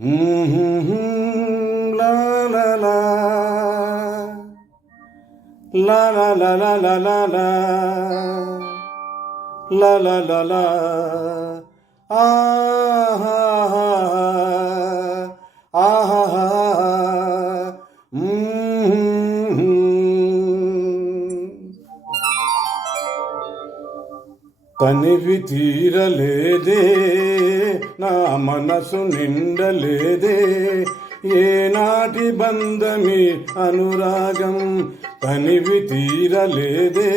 La la la la la la la la la la la la la la ah ah ah ah తనివి తీరలేదే నా మనసు నిండలేదే ఏనాటి బంధమి అనురాగం తనివి తీరలేదే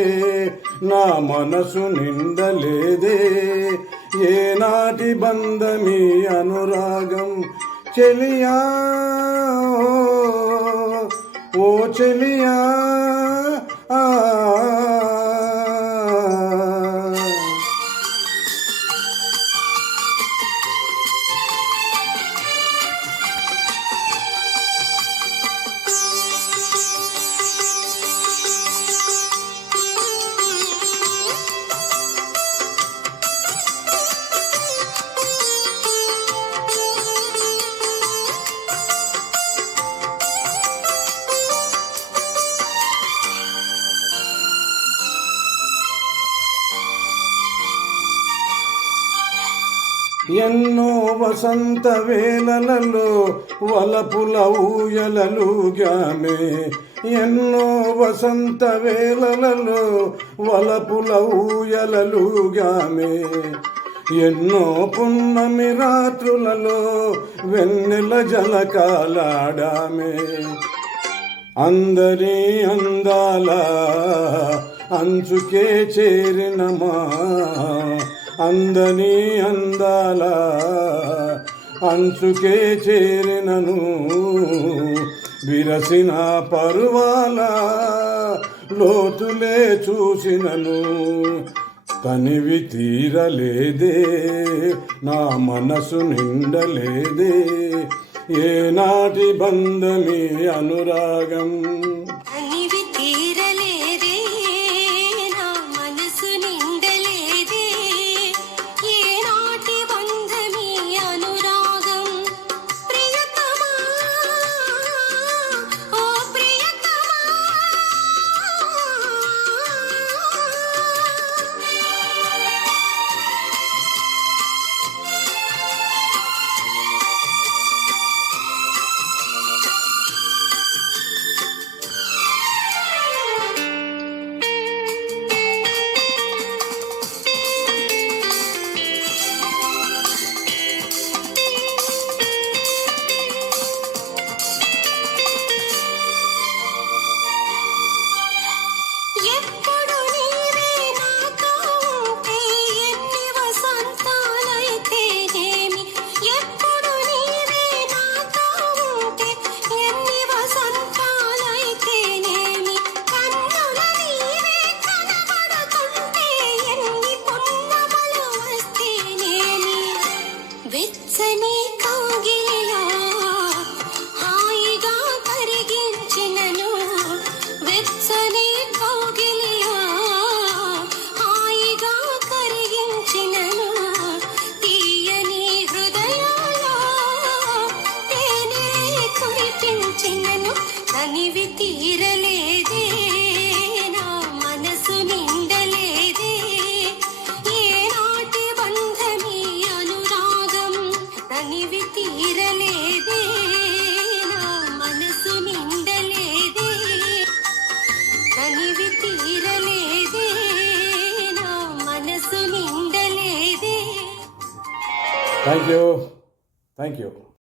నా మనసు నిండలేదే ఏనాటి బంధమి అనురాగం చెలియా ఓ చెలియా ఎన్నో వసంత వేళలలో వలపుల ఊయలలుగామే ఎన్నో వసంత వేళలలో వలపుల ఊయలలుగామే ఎన్నో పున్నమి రాత్రులలో వెన్నెల జలకాలాడామే అందరి అందాల అంచుకే చేరినమా అందని అందాల అంచుకే చేరినను విరసిన పరువాల లోతులే చూసినను తనివి తీరలేదే నా మనసు నిండలేదే ఏనాటి బంధమి అనురాగం తనివి తీరలేదే నా మనసు నిండలేదే ఏనాటి బంధమి అనురాగం తనివి తీరలేదే నా మనసు నిండలేదే తనివి తీరలేదే నా మనసు నిండలేదే థ్యాంక్ యూ